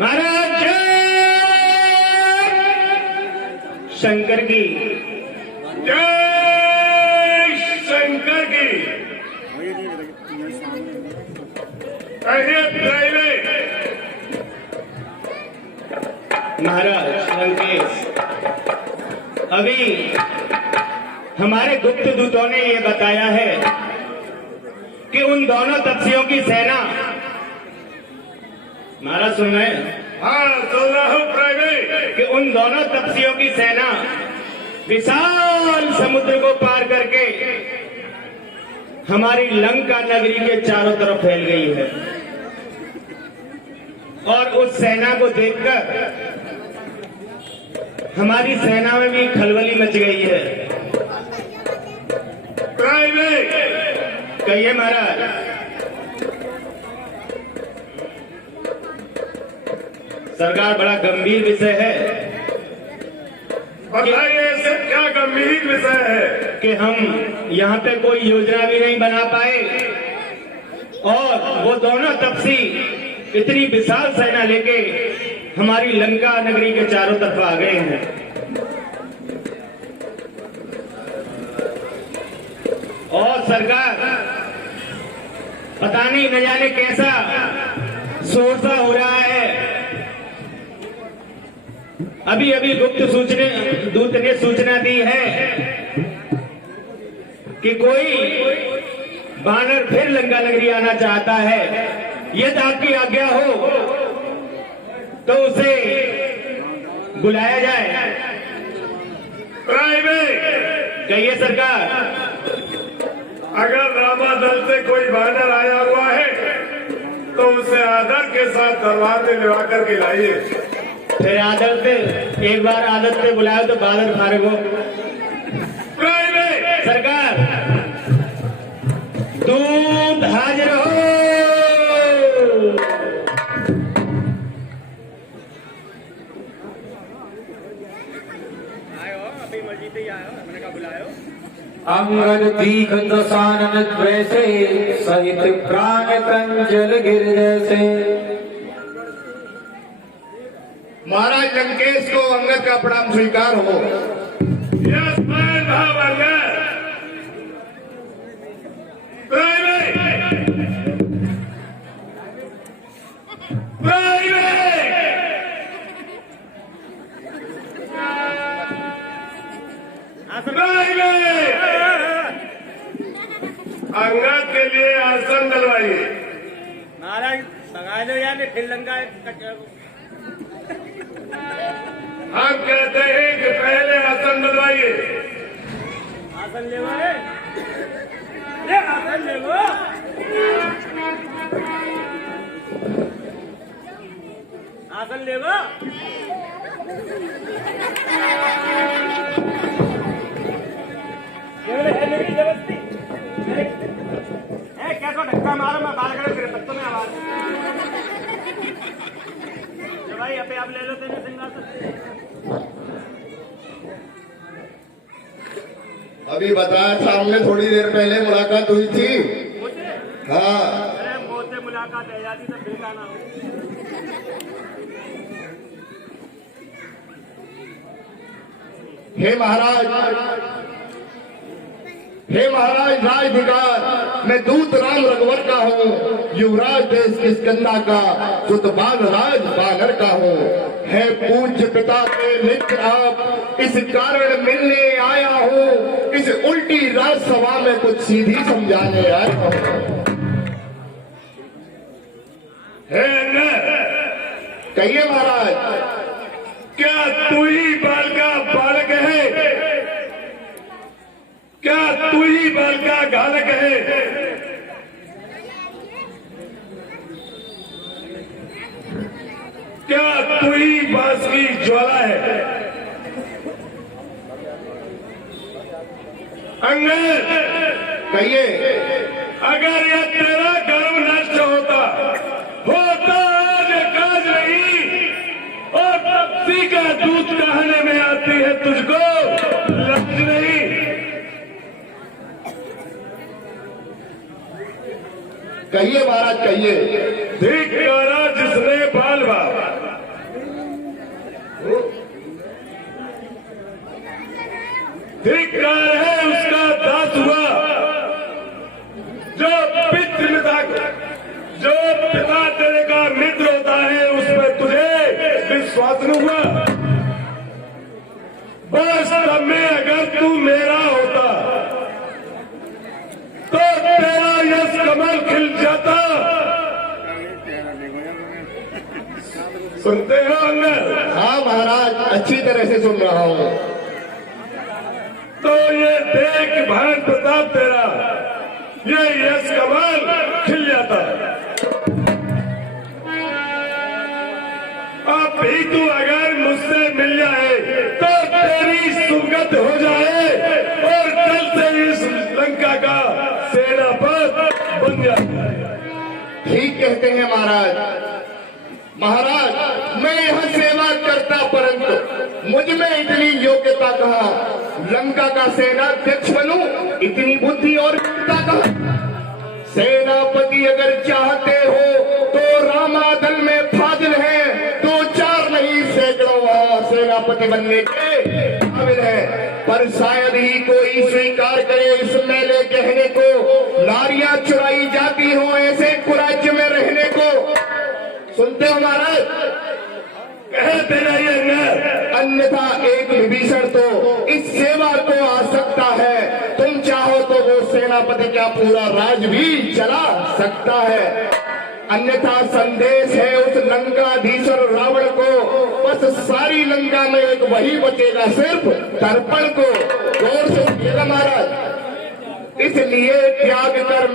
महाराज शंकर की जय शंकर की। महाराज लंकेश, अभी हमारे गुप्त दूतों ने ये बताया है कि उन दोनों तपस्वियों की सेना, महाराज सुन रहे हैं? हाँ सुन रहा हूँ प्राइवेट। कि उन दोनों तपस्वियों की सेना विशाल समुद्र को पार करके हमारी लंका नगरी के चारों तरफ फैल गई है। और उस सेना को देखकर हमारी सेना में भी खलबली मच गई है। प्राइवेट कहिए महाराज। सरकार, बड़ा गंभीर विषय है। बताइए ऐसे क्या गंभीर विषय है कि हम यहाँ पे कोई योजना भी नहीं बना पाए और वो दोनों तपसी इतनी विशाल सेना लेके हमारी लंका नगरी के चारों तरफ आ गए हैं। और सरकार, पता नहीं न जाने कैसा शोरशा हो रहा है। अभी अभी गुप्त दूत ने सूचना दी है कि कोई वानर फिर लंका नगरी आना चाहता है। यदि आपकी आज्ञा हो तो उसे बुलाया जाए। प्राइवेट कहिए सरकार। अगर रामा दल से कोई वानर आया हुआ है तो उसे आदर के साथ दरबार में लिवा करके लाइए। फिर आदत पे, एक बार आदत पे बुलाए तो बादल फारग हो। प्राइवेट सरकार, दूध हाजिर हो। अंगद दीख दसानन द्वैसे सहित प्राण कंजल गिर जैसे। महाराज लंकेश को अंगद का प्रणाम स्वीकार हो। यस मैन भाव अंगद। प्राइवेट प्राइवेट अंगद के लिए आसन डलवाइए। महाराज भगा दो यार, फिर लंका। हम कहते हैं कि पहले आसन डलवाइए। आसन ले आसन ले लो। आसन ले लो। क्या तो धक्का मारो, मैं बाल कर फिर तक तो मैं आवाज भाई अबे आप ले लो तेरे सिंहासन। अभी बताया था हमने, थोड़ी देर पहले मुलाकात हुई थी। हाँ अरे मुझसे मुलाकात है जाती तो फिर ना हो। हे महाराज, हे महाराज राजधिकार, मैं दूत राम रघुवर का हूँ, युवराज देश किष्किंधा का, सुतबान राज बानर का हूँ। है पूज्य पिता के मित्र आप, इस कारण मिलने आया हूँ। इस उल्टी राजसभा में कुछ सीधी समझाने आया हूँ। कहिए महाराज, क्या तू ही बाल का बालक है? क्या तू ही बाल का घालक है? क्या तू ही बांस की ज्वाला है? अंगद कहिए, अगर यह तेरा गर्व नष्ट होता आज काज नहीं और तपसी का दूध कहने में आती है तुझको, कहिए महाराज कहिए। धिक्कारा जिसने बाल बाप धिक्कार है उसका दास हुआ जो जो पिता तेरे का मित्र होता है उसमें तुझे विश्वास न हुआ। वास्तव में अगर तू मेरा होता तो तेरा यश कमल खिल जाता। सुनते हो अंगद? हाँ महाराज अच्छी तरह से सुन रहा हूँ। तो ये देख भान प्रताप तेरा ये यश कमल खिल जाता। अब भी तू अगर मुझसे मिल जाए तो तेरी सुगत हो जाए और कल से इस लंका का सेनापति बन जाए। ठीक कहते हैं महाराज। महाराज मैं यहाँ सेवा करता परंतु मुझ में इतनी योग्यता कहाँ, लंका का सेनाध्यक्ष बनूं, इतनी बुद्धि और योग्यता कहाँ। सेनापति अगर चाहते हो तो रामादल में फाजिल है, दो चार नहीं सैकड़ों वहाँ सेनापति बनने के काबिल है। पर शायद ही कोई स्वीकार करे इस मेले कहने को, नारियां चुराई जाती हो ऐसे कुराज्य में रहने को। सुनते हो महाराज? कहते रहिए अन्यथा एक विभीषण तो इस सेवा को आ सकता है, तुम चाहो तो वो सेनापति का पूरा राज भी चला सकता है। अन्यथा संदेश है उस लंकाधीश्वर रावण को, बस सारी लंका में एक वही बचेगा सिर्फ दर्पण को। गौर से सुनिएगा महाराज। इसलिए त्याग कर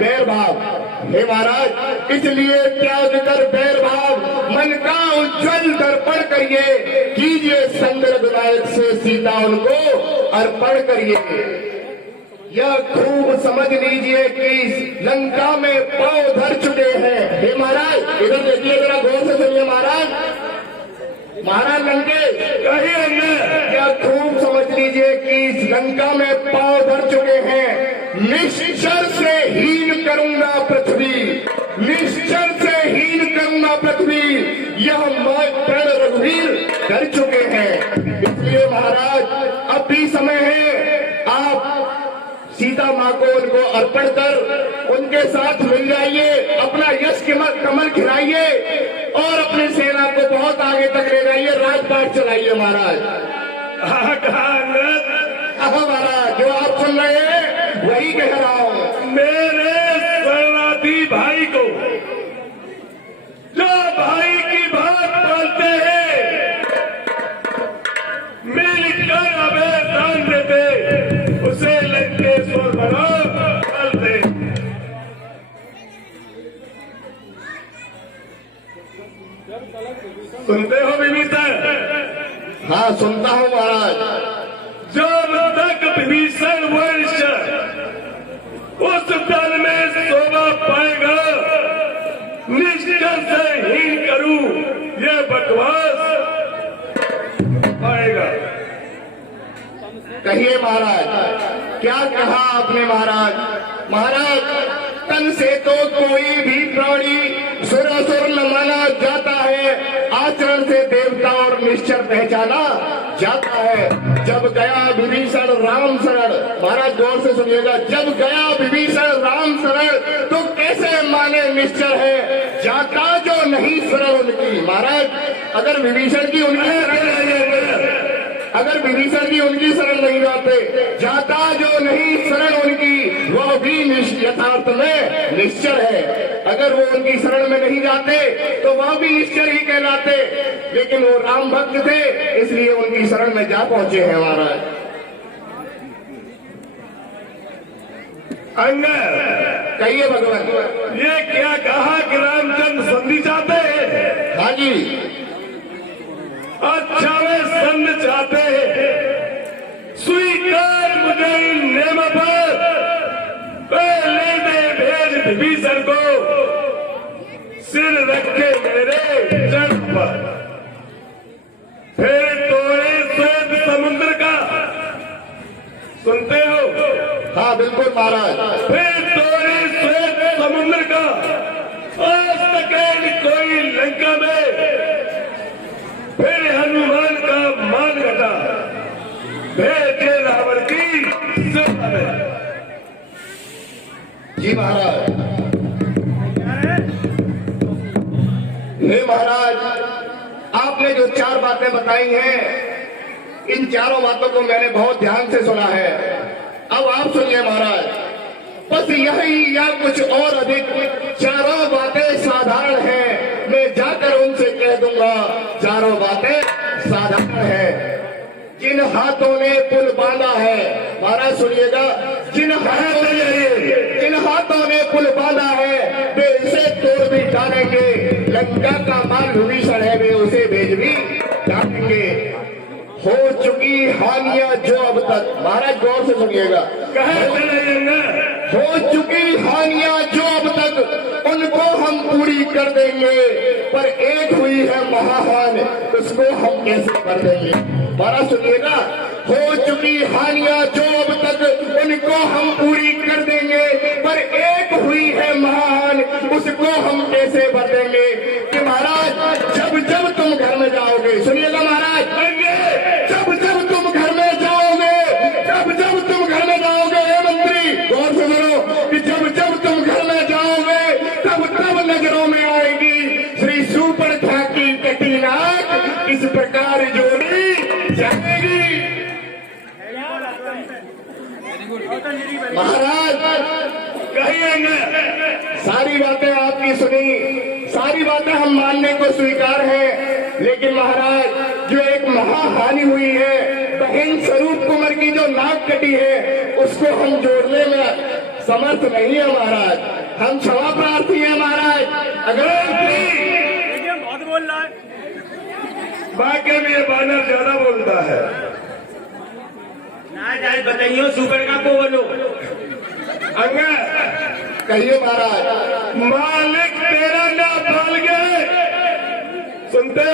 बैर भाव, हे महाराज इसलिए त्याग कर बैर भाव, मन का उज्जवल दर्पण करिए, कीजिए संग रघुनायक से सीता उनको अर्पण करिए। यह खूब समझ लीजिए कि लंका में पांव धर चुके हैं। हे महाराज इधर देखिए जरा गौर से सुनिए महाराज। महाराज लंके कहिए क्या खूब समझ लीजिए कि इस लंका में पांव धर चुके हैं। निश्चर से हीन करूंगा पृथ्वी, निश्चर से हीन करूंगा पृथ्वी, यह प्रण रघुवीर कर चुके हैं। इसलिए महाराज अब भी समय है, आप सीता माँ को उनको अर्पण कर उनके साथ मिल जाइए, अपना यश कमल खिलाइए और अपनी सेना को बहुत आगे तक ले जाइए, राजपाट चलाइए महाराज। महाराज जो आप सुन रहे हैं वही कह रहा हूँ। मेरे शरणार्थी भाई को जो भाई की बात बोलते हैं मिलकर अभय दान देते उसे लंकेश्वर बना करते। सुनते हो विभीषण? हाँ सुनता हूँ महाराज। जब तक विभीषण वंश उस दल में शोभा पाएगा, निश्चय से हीन करूं यह बकवास पाएगा। कहिए महाराज क्या कहा आपने महाराज? महाराज तन से तो कोई भी प्राणी सुरासुर न माना जाता है, आचरण से देवता और निश्चर पहचाना जाता है। जब गया विभीषण राम शरण, महाराज गौर से सुनिएगा, जब गया विभीषण राम शरण तो कैसे माने निश्चर है, जाता जो नहीं शरण उनकी। महाराज अगर विभीषण की उनकी शरण नहीं जाते, जाता जो नहीं शरण उनकी वह भी यथार्थ में निश्चर है। अगर वो उनकी शरण में नहीं जाते तो वह भी निश्चर ही कहलाते, लेकिन वो राम भक्त थे इसलिए उनकी शरण में जा पहुंचे हैं महाराज। अंगद कहिए भगवान। ये क्या कहा कि रामचंद्र संधि चाहते हैं? हाँ जी। अच्छा वे संधि चाहते हैं, स्वीकार मुझे इन नियम पर ले दे भेज विभीषण को, सिर रखे मेरे चरण पर, फिर तोड़े श्वेत समुद्र का। सुनते हो? हाँ बिल्कुल महाराज। फिर तोड़े श्वेत समुद्र का जी महाराज। हे महाराज, आपने जो 4 बातें बताई हैं, इन चारों बातों को मैंने बहुत ध्यान से सुना है। अब आप सुनिए महाराज, बस यही या कुछ और अधिक, चारों बातें साधारण हैं। मैं जाकर उनसे कह दूंगा चारों बातें साधारण हैं। जिन हाथों ने पुल बांधा है, महाराज सुनिएगा, जिन हाथों ने पुल बांधा है वे इसे तोड़ भी डालेंगे। लंका का माल विभीषण है, वे उसे भेज भी डालेंगे। हो चुकी हानियां जो अब तक, महाराज गौर से सुनिएगा, हो चुकी हानियां जो अब तक, उनको हम पूरी कर देंगे। पर एक हुई है महाहान, उसको हम कैसे कर देंगे? महाराज सुनिएगा, हो चुकी हानियां जो अब तक, उनको हम पूरी कर देंगे। पर एक हुई है महान, उसको हम कैसे भर देंगे? कि महाराज जब जब तुम घर में जाओगे, सुनिएगा महाराज, जब जब तुम घर में जाओगे, जब जब तुम घर में जाओगे, हे मंत्री गौर से सुनो, कि जब जब तुम घर में जाओगे, तब तब नजरों में आएगी श्री सूर्पणखा की कटी नाक, इस प्रकार जोड़ी जाएगी। महाराज कहिए, सारी बातें आपकी सुनी, सारी बातें हम मानने को स्वीकार है, लेकिन महाराज जो एक महाहानि हुई है, बहन स्वरूप कुंवर की जो नाक कटी है, उसको हम जोड़ने में समर्थ नहीं है महाराज। हम क्षमा प्रार्थी है महाराज। अगर बहुत बोल रहा है, वाकई में ये बानर ज्यादा बोलता है। ना जाए बताइयो, सुपर का को बोलो। अंगा कहिए महाराज। मालिक तेरा ना पाल गए, सुनते हो?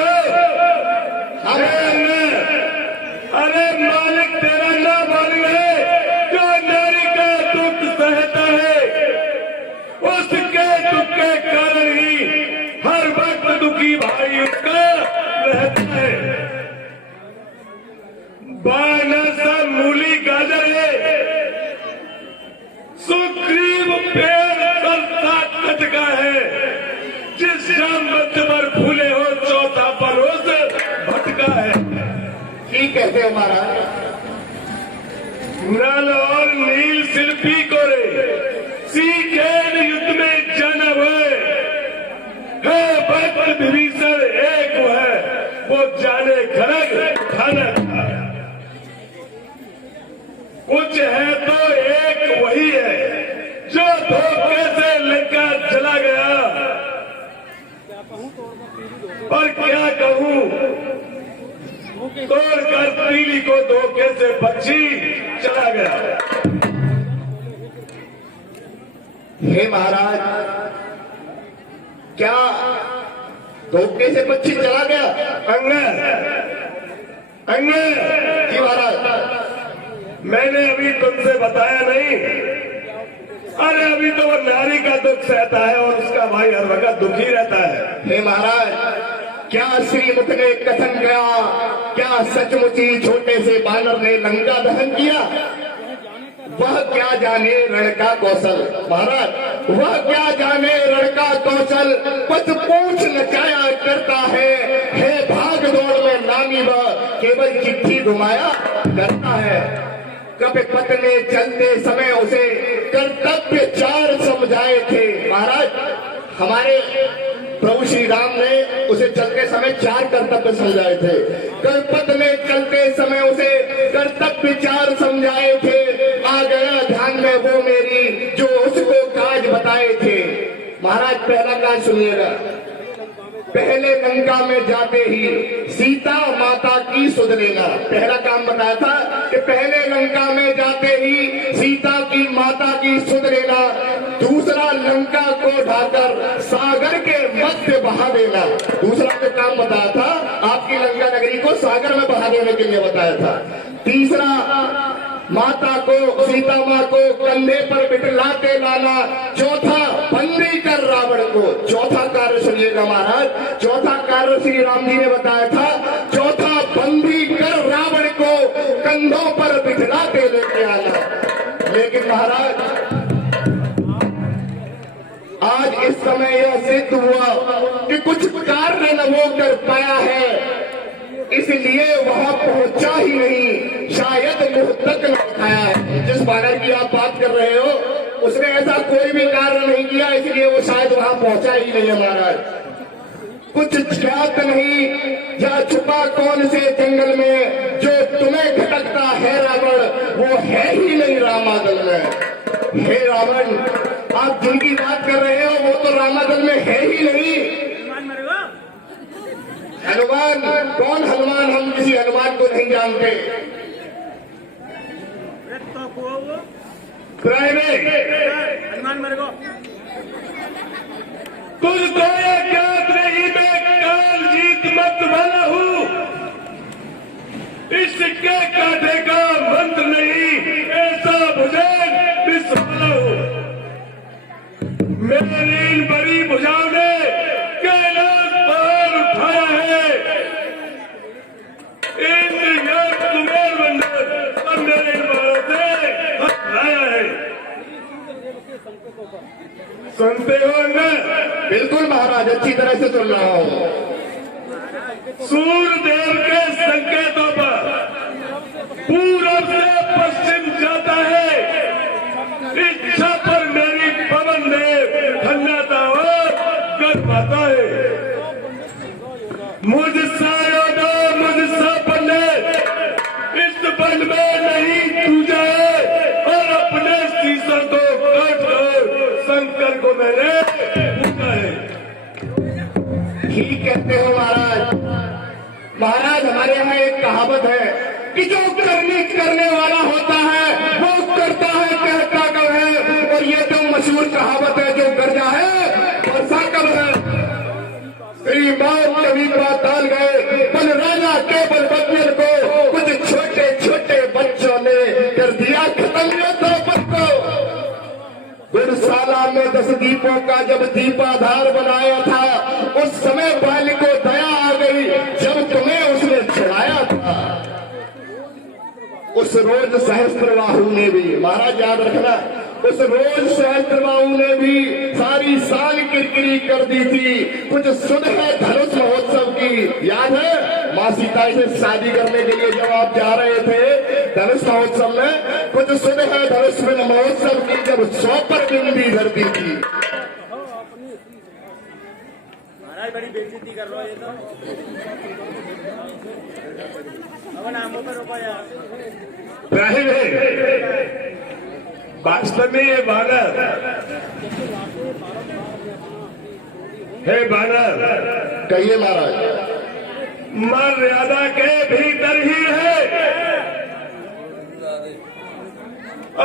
अरे मालिक तेरा ना पाल गए, जो नारी का दुख सहता है, उसके दुख के कारण ही हर वक्त दुखी भाई उसका रहता है। बानर सा मूली गाजर है, सुग्रीव पेड़ पर कटका है, जिस शाम पर फूले हो चौथा परोस भटका है। ठीक कहते हो महाराज। नल और नील शिल्पी को रे सीखेन युद्ध में जन्म है भक्त विभीषण एक है, वो जाने खड़ग खनक। कुछ है तो एक वही है, जो धोखे से लंका चला गया। पर क्या कहूँ, तोड़कर तीली को धोखे से पक्षी चला गया। हे महाराज, क्या धोखे से पक्षी चला गया? अंगे जी महाराज। मैंने अभी तुमसे बताया नहीं? अरे अभी तो वो नारी का दुख सहता है और उसका भाई हर वक्त दुखी रहता है। हे महाराज, क्या श्रीमुख ने कथन किया? क्या सचमुच ही छोटे से बानर ने लंका दहन किया? वह क्या जाने रण का कौशल, महाराज वह क्या जाने रण का कौशल, बस पूछ नचाया करता है भाग दौड़ में नामी वह केवल चिट्ठी घुमाया करता है। कभी पत्नी चलते समय उसे कर्तव्य 4 समझाए थे। महाराज हमारे प्रभु श्री राम ने उसे चलते समय 4 कर्तव्य समझाए थे। कल्पत ने चलते समय उसे कर्तव्य 4 समझाए थे। आ गया ध्यान में वो मेरी जो उसको काज बताए थे। महाराज पहला काज सुनिएगा। पहले लंका में जाते ही सीता माता की सुध लेना, पहला काम बताया था कि पहले लंका में जाते ही सीता की माता की सुध लेना। दूसरा, लंका को ढाकर सागर के मध्य बहा देना। दूसरा जो काम बताया था, आपकी लंका नगरी को सागर में बहा देने के लिए बताया था। तीसरा, माता को सीता माँ को कंधे पर बिठलाते लाना। चौथा, बंदी कर रावण को। चौथा कार्य सुनिएगा महाराज, चौथा कार्य श्री राम जी ने बताया था। चौथा, बंदी कर रावण को कंधों पर बिठलाते लेके आना। लेकिन महाराज इस समय यह सिद्ध हुआ कि कुछ कार्य न वो कर पाया है, इसलिए वहां पहुंचा ही नहीं, शायद मुंह तक न उठाया है। जिस बानर की आप बात कर रहे हो उसने ऐसा कोई भी कार्य नहीं किया, इसलिए वो शायद वहां पहुंचा ही नहीं है महाराज। कुछ ज्ञात नहीं या छुपा कौन से जंगल में, जो तुम्हें भटकता है रावण, वो है ही नहीं रामादल में। हे रावण, आप जिनकी बात कर रहे हो वो तो रामादल में है ही नहीं। हनुमान कौन हनुमान? हम किसी हनुमान को नहीं जानते। हनुमान मेरे को तुझको ये ज्ञात नहीं, मैं काल जीत मत वाला हूँ। इस सिक्के कांटे का मंत्र नहीं, ऐसा भुजंग विश्वाला हूँ। मेरी इन बड़ी भुजाओं ने कैलाश पार उठाया है। इंद्र यज्ञ कुबेर मंडल और मेरे इन बालों से हटाया है। सुनते हो ना? बिल्कुल महाराज, अच्छी तरह से सुन रहा हूँ। सूर्य देव के संकेतों पर पूरब से पश्चिम जाता है। इच्छा पर मेरी पवन देव ठंडाता और गर्माता है। मुझसा योद्धा, मुझसा पंडित इस बंद में नहीं टूटा है, और अपने शीशों को काट कर शंकर को मैंने पूछा है। ठीक कहते हो महाराज। महाराज, हमारे यहाँ एक कहावत है कि जो करने वाला होता है वो करता है, कहता कब है। और ये तो मशहूर कहावत है, जो गर्जा है वर्षा कब है। श्री बाप कभी पाताल गए, बल राजा के बल बदल को कुछ छोटे छोटे बच्चों ने कर दिया खत्म योद्धापन को। गुरशाला में 10 दीपों का जब दीपाधार बनाया था, उस समय बाल को दया आ गई जब तुम्हें उसने चढ़ाया था। उस रोज सहस्त्रबाहु ने भी, महाराज याद रखना, उस रोज सहस्त्रबाहु ने भी सारी साल किरकिरी कर दी थी। कुछ सुध है धनुष महोत्सव की, याद है? माँ सीता से शादी करने के लिए जब आप जा रहे थे धनुष महोत्सव में, कुछ सुध है धनुष महोत्सव की, जब 100 पर बिंदी धरती थी। महाराज बड़ी बेइज्जती कर रहा है ये तो। अब नामों पर रोका यार। राहिल है वास्तव में ये बानर है। बानर कहिए महाराज। मर्यादा के भीतर ही है,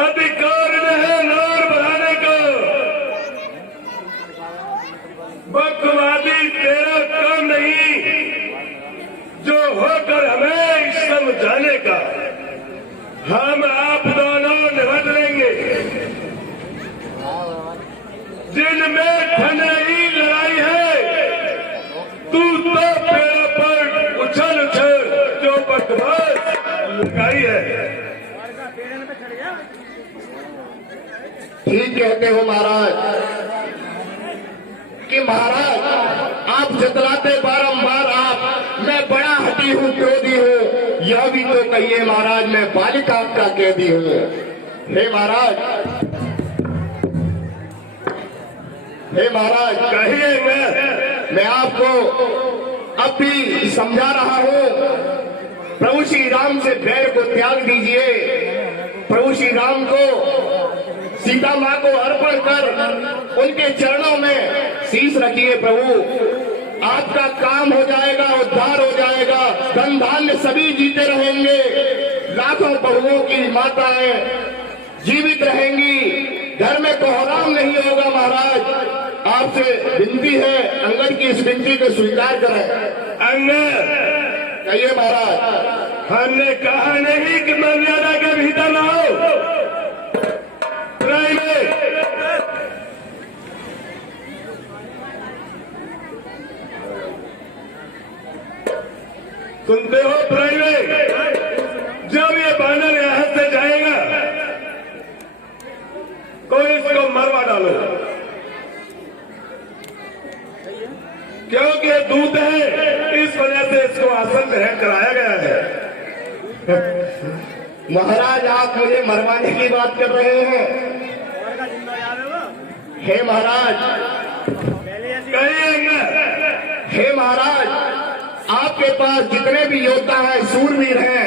अधिकार है नार बढ़ाने को। बकवादी तेरा काम नहीं, जो होकर हमें समझाने का। हम आप दोनों निपट लेंगे। जिनमें ठंडी लड़ाई है, तू तो पेड़ पर उछल उछल जो बकवास लगाई है। ठीक कहते हो महाराज कि महाराज आप जतलाते बारंबार आप, मैं बड़ा हटी हूँ, क्रोधी हूँ। यह भी तो कहिए महाराज, मैं बालिका का कैदी हूँ। हे महाराज, हे महाराज, कहिए मैं आपको अब भी समझा रहा हूँ। प्रभु श्री राम से बैर को त्याग दीजिए। प्रभु श्री राम को, सीता माँ को अर्पण कर उनके चरणों में शीश रखिए। प्रभु, आपका काम हो जाएगा, उद्धार हो जाएगा, धन धान्य सभी जीते रहेंगे, लाखों बहुओं की माताएं जीवित रहेंगी, घर में कोहराम नहीं होगा। महाराज आपसे विनती है, अंगद की इस विनती को स्वीकार करें। अंगद, कहिए महाराज। हमने कहा नहीं कि मर्यादा के भीतर ना हो। सुनते हो प्राइवेट? जब ये बानर यहां से जाएगा तो इसको मरवा डालो। महाराज आप मुझे मरवाने की बात कर रहे हैं। और का जिंदा याद है वो? हे महाराज, पहले ऐसी हे महाराज, आपके पास जितने भी योद्धा हैं, सूरवीर हैं,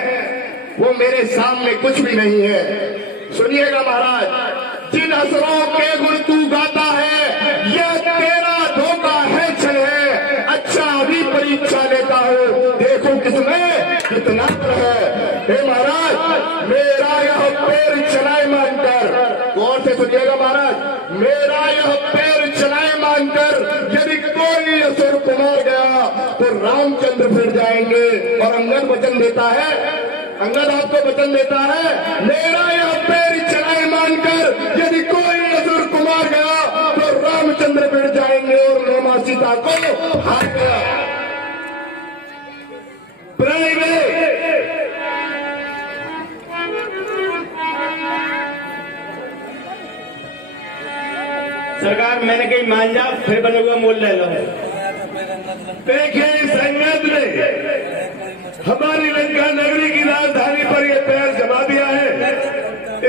वो मेरे सामने कुछ भी नहीं है। सुनिएगा महाराज, जिन असरों के गुण तू गाता है, यह तेरा धोखा है छल है। अच्छा अभी परीक्षा लेता हूँ, देखो किसमें कितना है। हे महाराज, मेरा यह पैर चलाए मानकर, गौर से सुनिएगा महाराज, मेरा यह पैर चलाए मानकर यदि कोई असुर कुमार गया तो रामचंद्र फिर जाएंगे। और अंगद वचन देता है, अंगद आपको वचन देता है, मेरा यह पैर चलाए मानकर यदि कोई असुर कुमार गया तो रामचंद्र फिर जाएंगे। और मैं मां सीता को हार गया। सरकार मैंने कही मान जाओ, फिर बनूंगा मोल ले लो। देखिए इस अंगद ने हमारी लंका नगरी की राजधानी पर ये पैर जमा दिया है,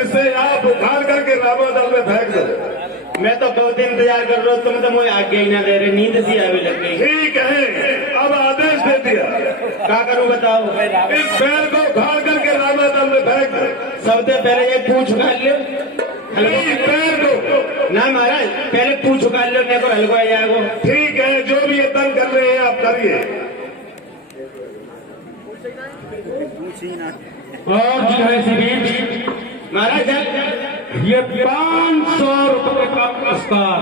इसे आप उखाड़ करके रामादल में फेंक दो। मैं तो बहुत इंतजार कर रहा हूँ, तुम तो मुझे आगे ही ना दे रहे, नींद सी आवे लग गई। ठीक है, अब आदेश दे दिया, क्या करूँ बताओ? इस पैर को उखाड़ करके रामादल में फेंक दो। सबसे पहले ये पूछ उखाड़ लो। इस पैर को ना महाराज, पहले पूछ उखाड़ लो, मेरे को हल्को आ जाएगा। ठीक है, जो भी ये तंग कर रहे हैं आप करिए। और जो है इसी बीच महाराज ये 500 रुपए का पुरस्कार,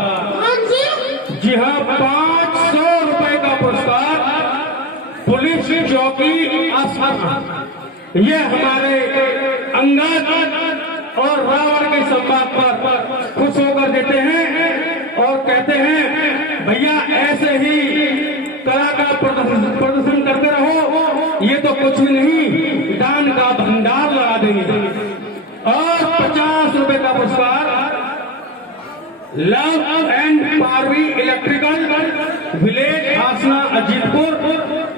जी हाँ 500 रुपए का पुरस्कार पुलिस चौकी आसपास, ये हमारे अंगद और रावण के संवाद पर खुश होकर देते हैं और कहते हैं भैया ऐसे ही कला का प्रदर्शन करते रहो, ये तो कुछ भी नहीं, दान का भंडार लगा देंगे। और 50 रुपए का पुरस्कार Lav and Parvi electrical, village Asna Ajitpur,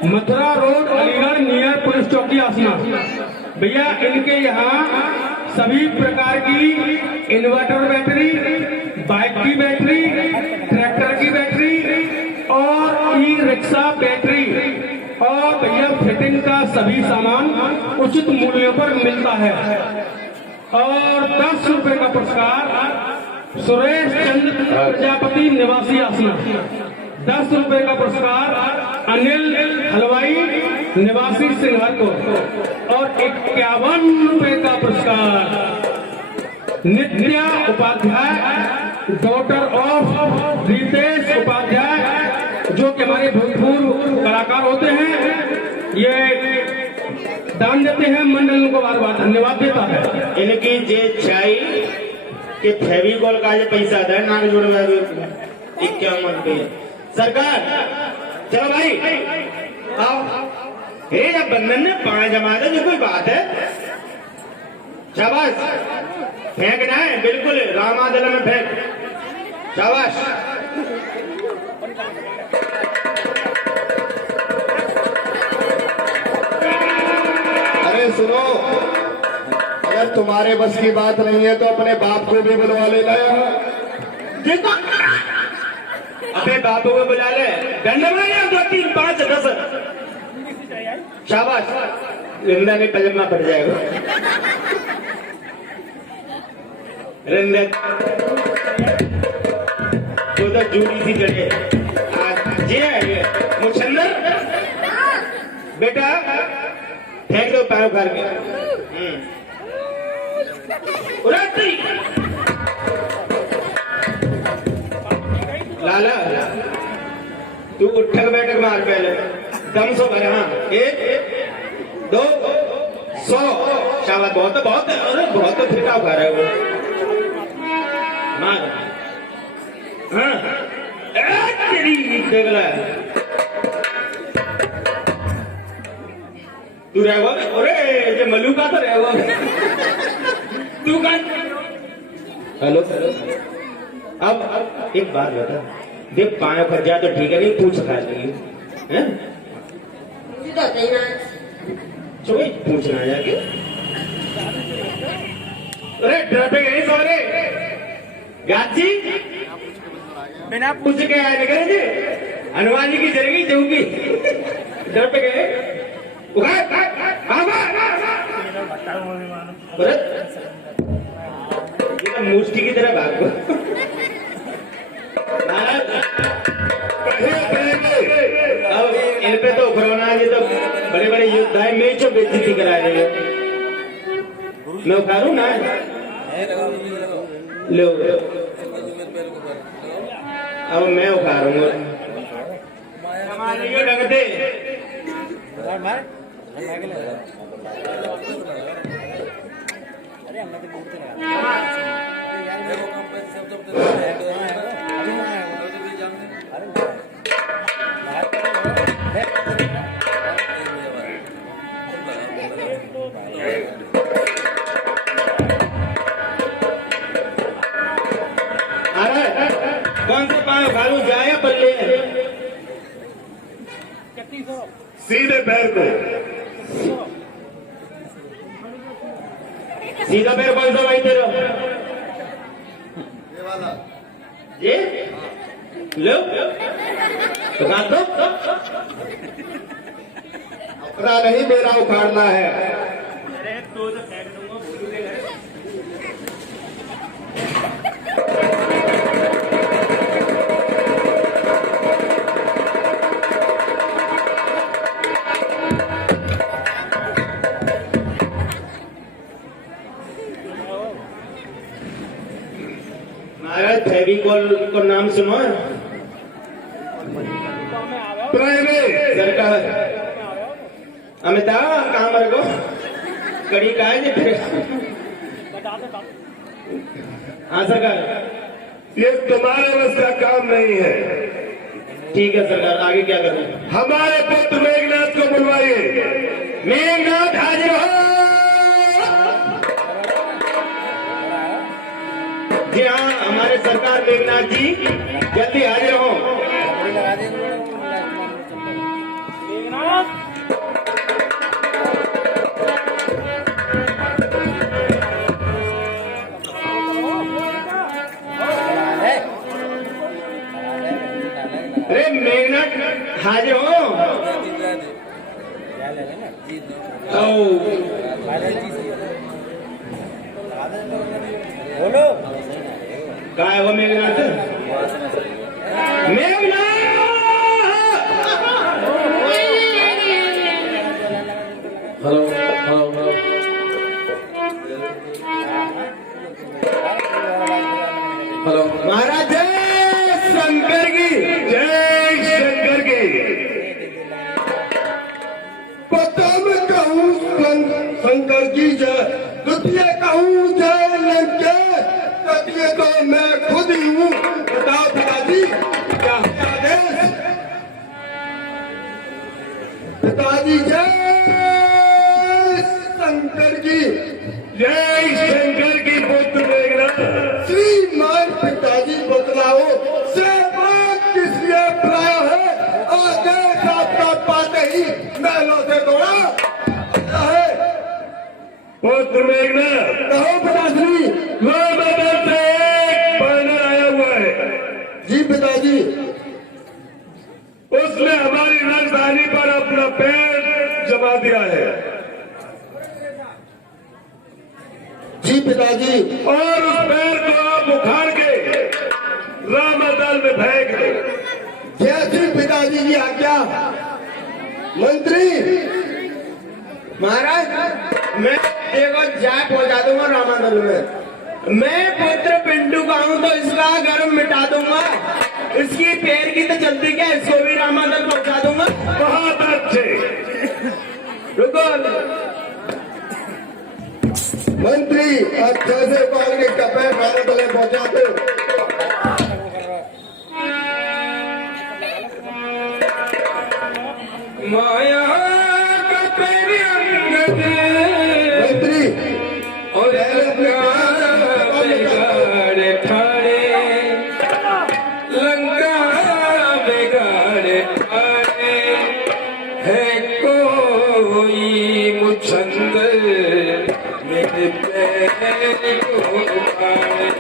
Mathura road Aligarh, near police चौकी आसना। भैया इनके यहाँ सभी प्रकार की इन्वर्टर बैटरी, बाइक की बैटरी, ट्रैक्टर की बैटरी और ई रिक्शा बैटरी और भैया फिटिंग का सभी सामान उचित मूल्यों पर मिलता है। और 10 रुपए का पुरस्कार सुरेश चंद्र प्रजापति निवासी आसना, 10 रुपए का पुरस्कार अनिल हलवाई निवासी सिंहरपुर और 51 रुपए का पुरस्कार नित्या उपाध्याय, डॉटर ऑफ रितेश उपाध्याय, जो कि हमारे भूतपूर्व कलाकार होते हैं, ये दान देते हैं, मंडल को बार बार धन्यवाद देता है। इनकी जे चाय के फेविकॉल का ये पैसा था नाक जोड़ 51 रुपये। सरकार चलो भाई आओ, हे जब बंधन ने 5 जमा दे, जो कोई बात है, शाबाश, फेंकना है बिल्कुल रामादल में फेंक, शाबाश। अरे सुनो, अगर तुम्हारे बस की बात नहीं है तो अपने बाप को भी बुलवा लेना यहाँ। अपने बापू को बुला ले, डंडे मारे 2 3 5 10, शाबाश। रिंदा में पजमा पड़ जाएगा, रिंदा वो तो जूड़ी सी जगह जे है मुछंदर, बेटा फेंक दो पैरों घर में। लाला तू उठक बैठक मार पहले, दम सो भर। हाँ 1 2 100, शाबाश, बहुत बहुत, अरे बहुत फिटा उठा रहा है वो, मार। हाँ तेरी देख ला तू रहेगा, अरे ये मल्लू का तो रहेगा तू का। हेलो अब एक बात बता, देख 5 फट जाए तो ठीक है, नहीं पूछ खा लेंगे। कोई पूछना जाके अरे डर पे गए सौरे गाजी बिना पूछ के आए लगे जी हनुमान जी की जरगी चौकी डर पे गए ये तो मुष्टि की तरह भाग को अब इन पे तो उभरना ये तो बड़े बड़े योद्धा है मैं जो बेइज्जती करा रहे हो मैं उतारू ना लो अब मैं उखारूंगा हमारे डंगते कौन से पाँव उखारू जाए या बल्ले सीधे पैर को सीधा पैर कौन सा भाई तेरा ये लो तो काट दो अपना नहीं मेरा उखाड़ना है। अरे तो फेंक दूंगा भूल गए महाराज फेविकॉल को नाम सुनो सरकार अमिताभ कहाँ मर गो कड़ी का है फिर हाँ सरकार ये तुम्हारे बस का काम नहीं है। ठीक है सरकार आगे क्या करूं हमारे पुत्र मेघनाथ को बुलवाइए। मेघनाथ हाजिर हो जी हाँ हमारे सरकार मेघनाथ जी जल्दी हाजिर हो अरे मेघनाथ हाजिर हो बोलो कहा है वो Meghnath Meghnath hello hello hello hello महाराज जय शंकर की जय शंकर की। प्रथम कहूँ शंकर की जय, द्वितीय कहूँ जय लंकेश, तृतीय तो मैं खुद ही हूँ। बताओ पिताजी क्या है आदेश? पिताजी जय शंकर की जय शंकर की पुत्र मेघनाथ। श्रीमान पिताजी बतलाओ सेवा किस लिए बुलाया है? आदेश आपका पाते ही महलों से दौड़ा है। पुत्र मेघनाथ कहो पिताश्री। रामनगर से एक बानर आया हुआ है। जी पिताजी। उसने हमारी राजधानी पर अपना पैर जमा दिया है जी पिताजी। और उस पैर को आप उखाड़ के रामदल में फेंक दो। जैसी पिताजी की आज्ञा। मंत्री महाराज मैं देखो जाट हो जा दूंगा रामादल में मैं पुत्र पिंटू का हूं तो इसका गर्म मिटा दूंगा इसकी पैर की तो चलती क्या इसको भी रामादल पहुंचा दूंगा बहुत अच्छे। रुको मंत्री अच्छे से कॉल के कपड़े खाने तले पहुंचा दो। माया का तेरी अंगद मंत्री और बिगाड़ ठाणे लंका बिगाड़ ठाणे है कोई मुझ मेरे पैर को उखाड़े।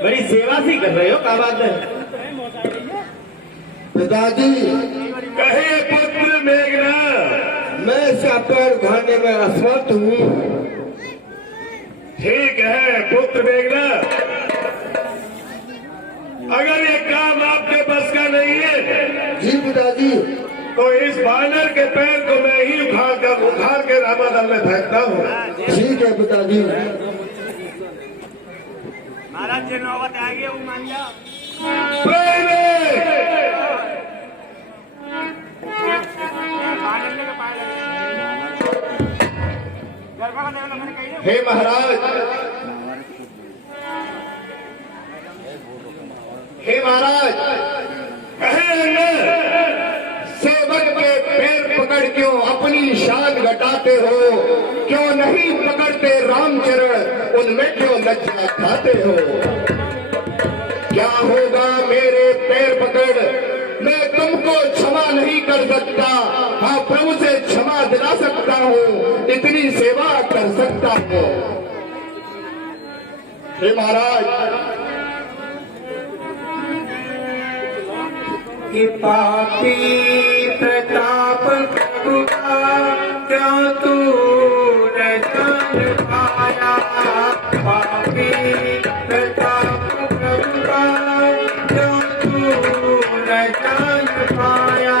बड़ी सेवा सी कर रहे हो, क्या बात है? पिताजी, कहे पुत्र मेघना, मैं इसका पैर उठाने में असमर्थ हूँ। ठीक है पुत्र मेघना, अगर ये काम आपके बस का नहीं है जी पिताजी। तो इस बानर के पैर को मैं ही उखाड़ के रामादल में फेंकता हूँ। ठीक है पिताजी। महाराज जी नौबत आ गई, वो मान जा। हे महाराज, हे महाराज, सेवक के पैर पकड़ क्यों अपनी शान घटाते हो? क्यों नहीं पकड़ते रामचरण, उनमें क्यों लज्जा खाते हो? क्या होगा मेरे पैर पकड़, मैं तुमको क्षमा नहीं कर सकता। हाँ, प्रभु से क्षमा दिला सकता हूँ, इतनी सेवा कर सकता हूँ। हे महाराज, कि पापी प्रताप प्रभु का क्या तू न जान पाया। पापी प्रताप प्रभु का क्या तू न जान पाया।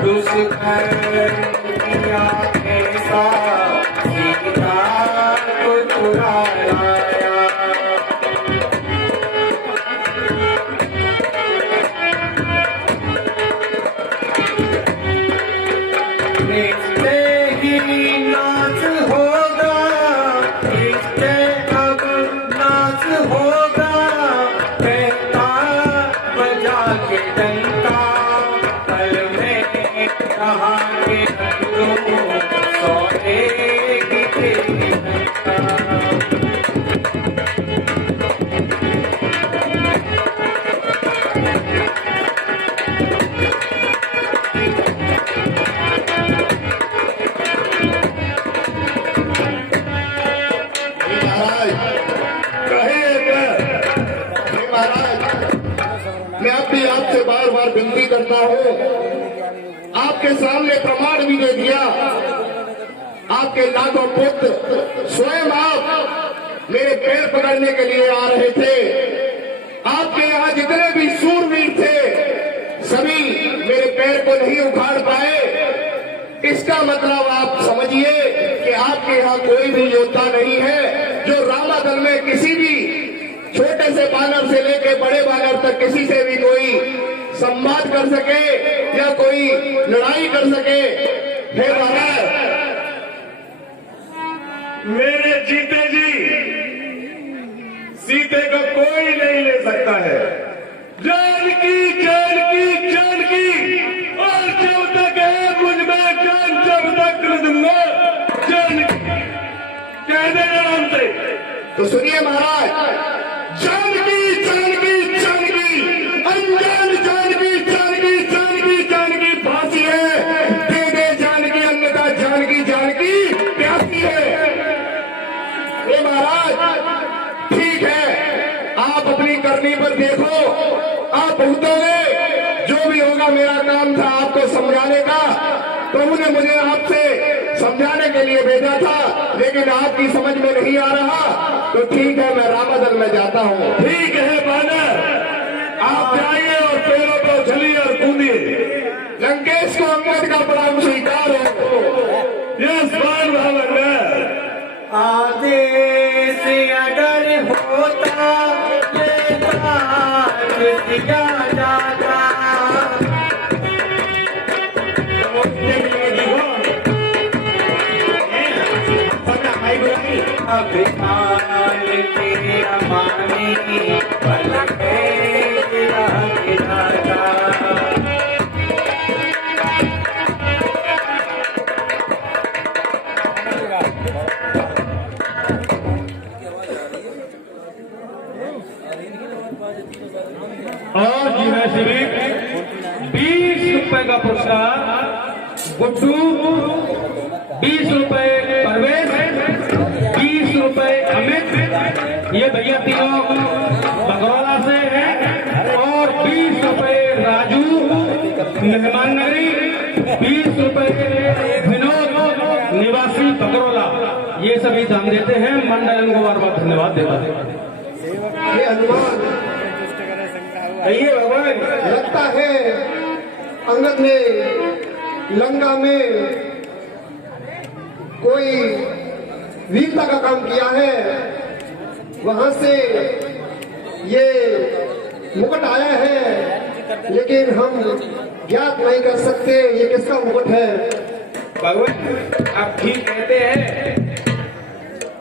दुष्कर्म किया ऐसा सीता को चुरा लाया। इससे ही नाच होगा, इससे अब नाच होगा। कहता बजा के डंका, कल में कहा के सोने की तेरी डंका। मैं अपनी आपसे बार बार विनती करता हूँ, आपके सामने प्रमाण भी दे दिया। आपके लाखों पुत्र स्वयं आप मेरे पैर पकड़ने के लिए आ रहे थे। आपके यहाँ जितने भी सूरवीर थे सभी मेरे पैर को नहीं उखाड़ पाए। इसका मतलब आप समझिए कि आपके यहाँ कोई भी योद्धा नहीं है जो रामादल में किसी भी छोटे से बानर से लेके बड़े बानर तक किसी से भी कोई संवाद कर सके या कोई लड़ाई कर सके। हे महाराज, मेरे जीते जी सीते को कोई नहीं ले सकता है। जानकी जानकी जानकी, और जब तक है मुझ में जान जब तक कर दूंगा जानकी। कह देगा नाम से। तो सुनिए महाराज, जानकी जानकी जानकी, अनजान जानकी जानकी जानकी जानकी फांसी है, दे दे जानकी अन्यथा जानकी जानकी प्यासी है। ये महाराज ठीक है, आप अपनी करनी पर देखो, आप भुगतोगे। जो भी होगा, मेरा काम था आपको समझाने का। प्रभु ने मुझे आपसे समझाने के लिए भेजा था, लेकिन आपकी समझ में नहीं आ रहा। तो ठीक है, मैं रामादल में जाता हूँ। ठीक है बानर, आप जाइए और पेड़ों पर चलिए और कूदिए। लंकेश को अंगद का प्रणाम स्वीकार हो। यस बाण भावंगर, आदेश अगर होता ये बात किया जाता। अभिमान की अमानी पल में गिराता। और जी है सिविक 20 रुपए का पुरस्कार गुड्डू, 20 रुपए परवेश, 20 रुपए अमित, ये भैया तीनों बगरौला से हैं, और 20 रुपए राजू मेहमान नगरी, 20 रुपए विनोद निवासी बगरौला। ये सभी दान देते हैं। मंडल को बार बार धन्यवाद देता है। ये हनुमान, कहिए भगवान, लगता है अंगद ने लंका में कोई वीरता का काम किया है। वहां से ये मुकुट आया है, लेकिन हम ज्ञात नहीं कर सकते ये किसका मुकुट है। भगवान आप ठीक कहते हैं,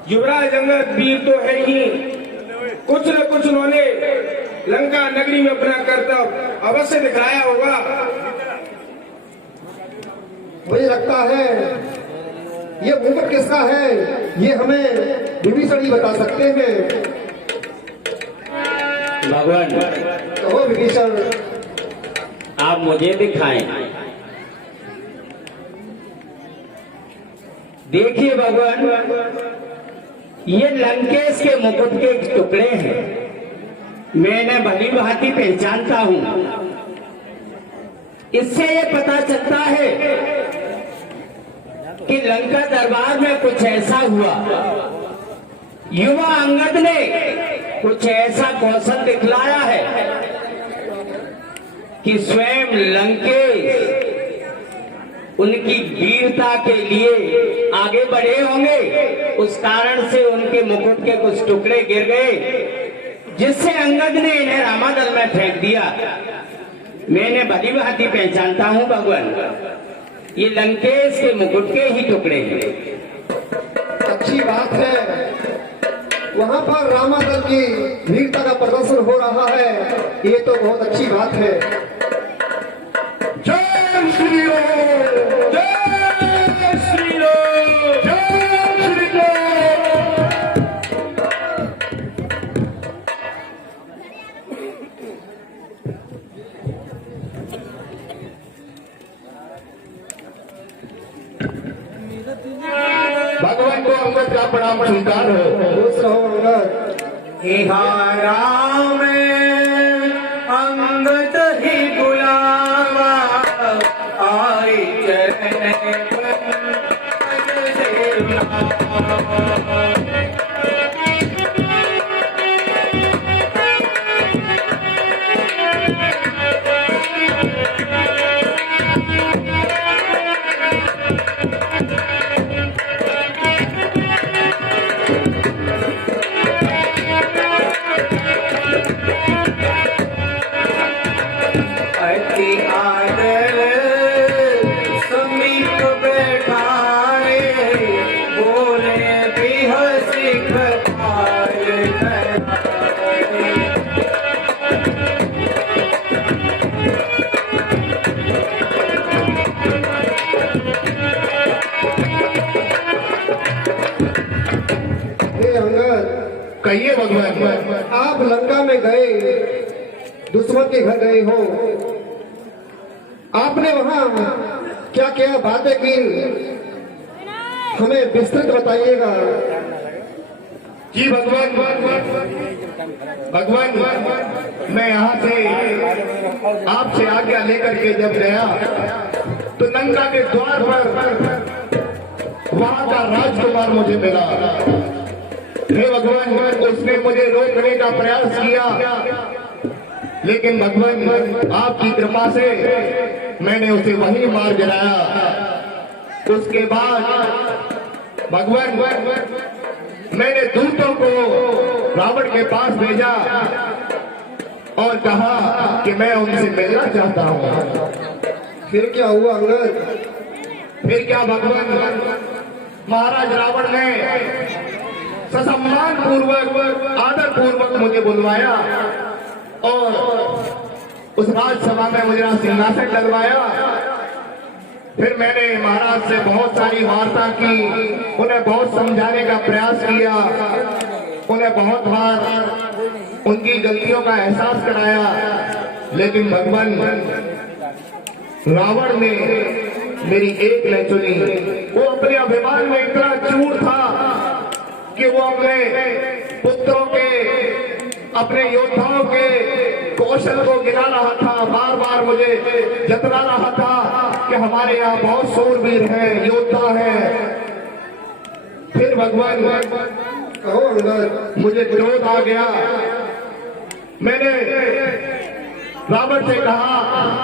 युवराज अंगद वीर तो है ही, कुछ न कुछ उन्होंने लंका नगरी में अपना कर्तव्य अवश्य दिखाया होगा। मुझे लगता है ये मुकुट किसका है, ये हमें विभीषण ही बता सकते हैं। भगवान कहो विभीषण, आप मुझे दिखाएं। देखिए भगवान, ये लंकेश के मुकुट के टुकड़े हैं। मैंने भली भांति पहचानता हूं। इससे ये पता चलता है कि लंका दरबार में कुछ ऐसा हुआ, युवा अंगद ने कुछ ऐसा कौशल दिखलाया है कि स्वयं लंकेश उनकी वीरता के लिए आगे बढ़े होंगे। उस कारण से उनके मुकुट के कुछ टुकड़े गिर गए, जिससे अंगद ने इन्हें रामादल में फेंक दिया। मैंने भली भांति पहचानता हूं भगवान, ये लंकेश के मुकुट के ही टुकड़े हैं। अच्छी बात है, वहाँ पर रामादल की वीरता का प्रदर्शन हो रहा है, ये तो बहुत अच्छी बात है। जय श्री राम, जय श्री राम, जय श्री राम। भगवान को अंगद का प्रणाम स्वीकार हो। खुश रहो अंगद। राम अंगद ही बुलावा, आई चरण पंकज सेवा। कहिए भगवान। आप लंका में गए, दुश्मन के घर गए हो, आपने वहां क्या क्या बातें की, हमें विस्तृत बताइएगा। जी भगवान, मैं यहाँ से आपसे आज्ञा लेकर के जब गया तो लंका के द्वार पर वहां का राजकुमार मुझे मिला। हे भगवान, उसने मुझे रोकने का प्रयास किया, लेकिन भगवान आपकी कृपा से मैंने उसे वहीं मार गिराया। उसके बाद भगवान मैंने दूतों को रावण के पास भेजा और कहा कि मैं उनसे मिलना चाहता हूँ। फिर क्या हुआ अंगद? फिर क्या भगवान, महाराज रावण ने ससम्मान पूर्वक, आदर पूर्वक मुझे बुलवाया और उस राजसभा में मुझे सिंहासन डलवाया। फिर मैंने महाराज से बहुत सारी वार्ता की, उन्हें बहुत समझाने का प्रयास किया, उन्हें बहुत बार उनकी गलतियों का एहसास कराया, लेकिन भगवान रावण ने मेरी एक न चुनी। वो अपने अभिमान में इतना चूर था कि वो अपने पुत्रों के, अपने योद्धाओं के कौशल को गिरा रहा था, बार बार मुझे जतला रहा था कि हमारे यहाँ बहुत शूरवीर हैं, योद्धा हैं। फिर भगवान कहो अंगद। मुझे क्रोध आ गया। मैंने रावण से कहा,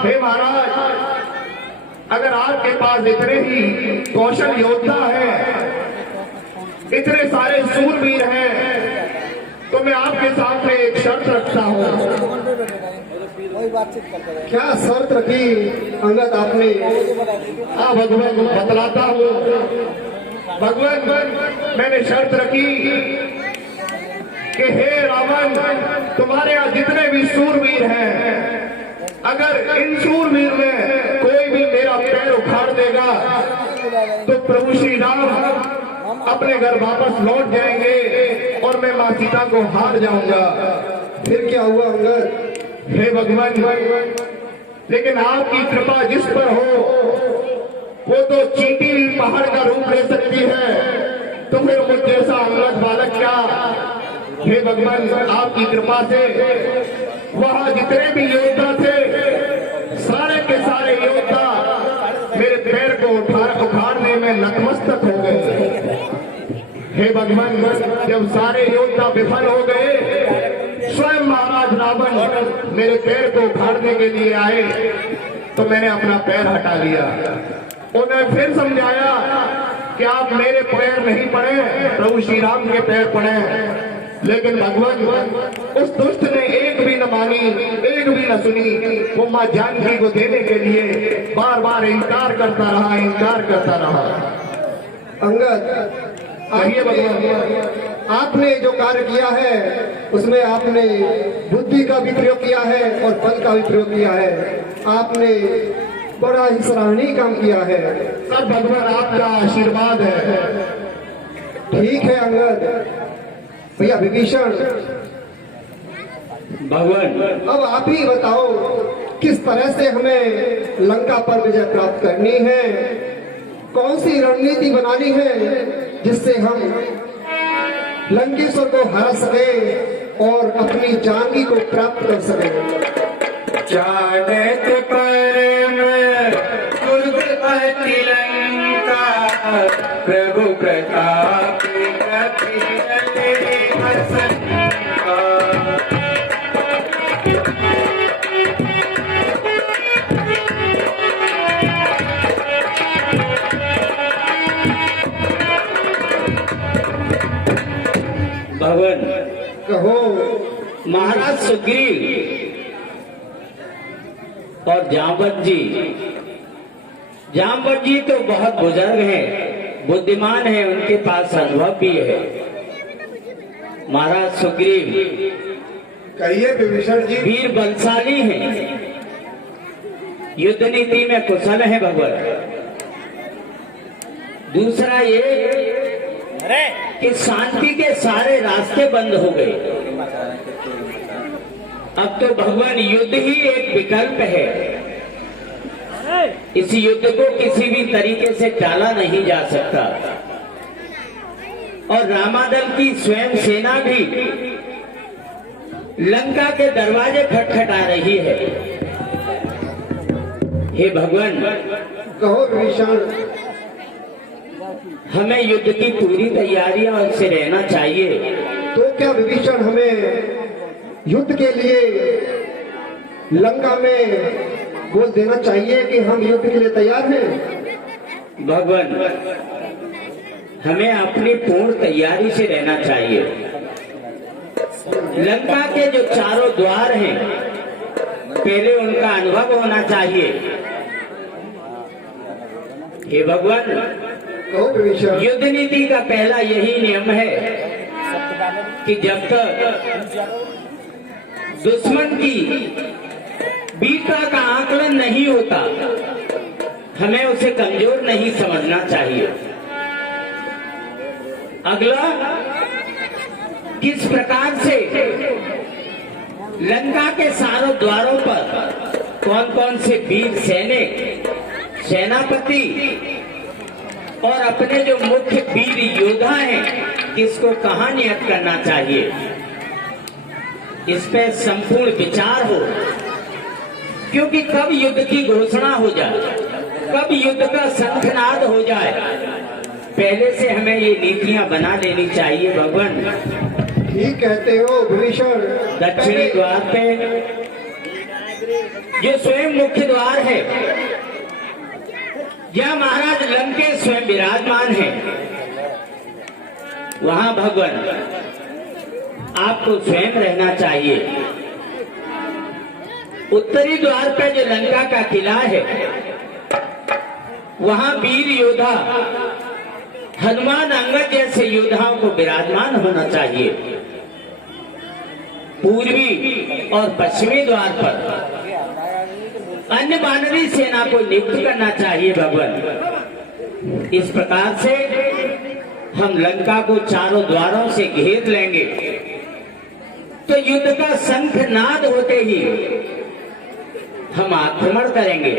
हे महाराज, अगर आपके पास इतने ही कौशल योद्धा हैं, इतने सारे शूरवीर हैं, तो मैं आपके सामने एक शर्त रखता हूँ। क्या शर्त रखी अंगद आपने? हाँ भगवान, बतलाता हूँ। भगवान मैंने शर्त रखी कि हे रावण, तुम्हारे यहाँ जितने भी शूरवीर हैं, अगर इन शूरवीर में कोई भी मेरा पैर उखाड़ देगा तो प्रभु श्री राम अपने घर वापस लौट जाएंगे और मैं माँ सीता को हार जाऊंगा। फिर क्या हुआ अंगद? हे भगवान, लेकिन आपकी कृपा जिस पर हो वो तो चींटी भी पहाड़ का रूप ले सकती है, तो फिर मुझ जैसा अंगद बालक क्या। हे भगवान, आपकी कृपा से वहां जितने भी योद्धा थे, सारे के सारे योद्धा मेरे पैर को उखाड़ने में नतमस्तक हो गए। हे भगवान, जब सारे योद्धा विफल हो गए, स्वयं महाराज रावण मेरे पैर को उखाड़ने के लिए आए, तो मैंने अपना पैर हटा लिया। उन्हें फिर समझाया कि आप मेरे पैर नहीं पड़े, प्रभु श्री राम के पैर पड़े। लेकिन भगवान उस दुष्ट ने एक भी न मानी, एक भी न सुनी। वो माँ जानकी को देने के लिए बार बार इनकार करता रहा, इनकार करता रहा। अंगद, कहिए भगवान। आपने जो कार्य किया है उसमें आपने बुद्धि का भी प्रयोग किया है और बल का भी प्रयोग किया है। आपने बड़ा ही सराहनीय काम किया है। सब भगवान आपका आशीर्वाद है। ठीक है अंगद। भैया विभीषण, भगवान अब आप ही बताओ किस तरह से हमें लंका पर विजय प्राप्त करनी है, कौन सी रणनीति बनानी है जिससे हम लंकेश्वर को हरा सके और अपनी जानकी को प्राप्त कर सके। जानत परम दुर्गति लंका, प्रभु प्रताप कपि चले असंका। भगवान कहो। महाराज सुग्रीव और जाम्बवत जी तो बहुत बुजुर्ग हैं, बुद्धिमान हैं, उनके पास अनुभव भी है। महाराज सुग्रीव कहिए विभीषण जी। वीर बलशाली हैं, युद्ध नीति में कुशल है भगवान। दूसरा ये कि शांति के सारे रास्ते बंद हो गए। अब तो भगवान युद्ध ही एक विकल्प है। इस युद्ध को किसी भी तरीके से टाला नहीं जा सकता और रामादल की स्वयं सेना भी लंका के दरवाजे खटखटा रही है। हे भगवान, कहो विभीषण, हमें युद्ध की पूरी तैयारियां से रहना चाहिए। तो क्या विभीषण हमें युद्ध के लिए लंका में बोल देना चाहिए कि हम युद्ध के लिए तैयार हैं? भगवान, हमें अपनी पूर्ण तैयारी से रहना चाहिए। लंका के जो चारों द्वार हैं, पहले उनका अनुभव होना चाहिए। हे भगवान, कहो विभीषण, युद्ध नीति का पहला यही नियम है कि जब तक दुश्मन की वीरता का आकलन नहीं होता, हमें उसे कमजोर नहीं समझना चाहिए। अगला, किस प्रकार से लंका के चारों द्वारों पर कौन कौन से वीर सैनिक, सेनापति और अपने जो मुख्य वीर योद्धा हैं, किसको कहां नियत करना चाहिए, इस पे संपूर्ण विचार हो। क्योंकि कब युद्ध की घोषणा हो जाए, कब युद्ध का शंखनाद हो जाए, पहले से हमें ये नीतियां बना लेनी चाहिए। भगवान, ठीक कहते हो विभीषण। दक्षिणी द्वार पे जो स्वयं मुख्य द्वार है, यह महाराज लंकेश स्वयं विराजमान है। वहां भगवान आपको स्वयं रहना चाहिए। उत्तरी द्वार पर जो लंका का किला है, वहां वीर योद्धा हनुमान, अंगद जैसे योद्धाओं को विराजमान होना चाहिए। पूर्वी और पश्चिमी द्वार पर अन्य वानरी सेना को नियुक्त करना चाहिए। भगवान, इस प्रकार से हम लंका को चारों द्वारों से घेर लेंगे तो युद्ध का शंखनाद होते ही हम आक्रमण करेंगे।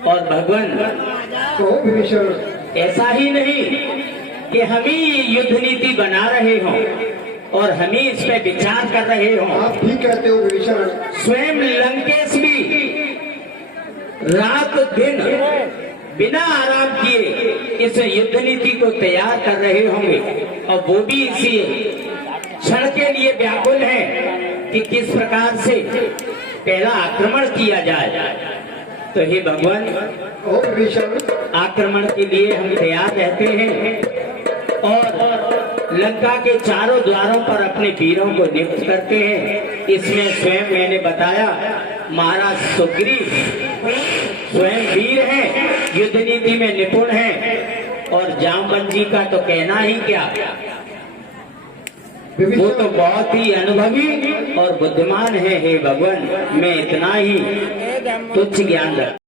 और भगवान, कहो विभीषण, ऐसा ही नहीं कि हम ही युद्ध नीति बना रहे हों और हम ही इस पे विचार कर रहे हों। आप ठीक कहते हो विभीषण। स्वयं लंकेश भी रात दिन बिना आराम किए इस युद्ध नीति को तैयार कर रहे होंगे और वो भी इसी क्षण के लिए व्याकुल है कि किस प्रकार से पहला आक्रमण किया जाए। तो हे भगवान, कहो विभीषण, आक्रमण के लिए हम तैयार रहते हैं और लंका के चारों द्वारों पर अपने वीरों को नियुक्त करते हैं। इसमें स्वयं मैंने बताया महाराज सुग्रीव स्वयं वीर हैं, युद्ध नीति में निपुण हैं और जामवंत जी का तो कहना ही क्या, वो तो बहुत ही अनुभवी और बुद्धिमान है। हे भगवान, मैं इतना ही तुच्छ ज्ञान रखता